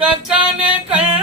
கக்கானே கள்ள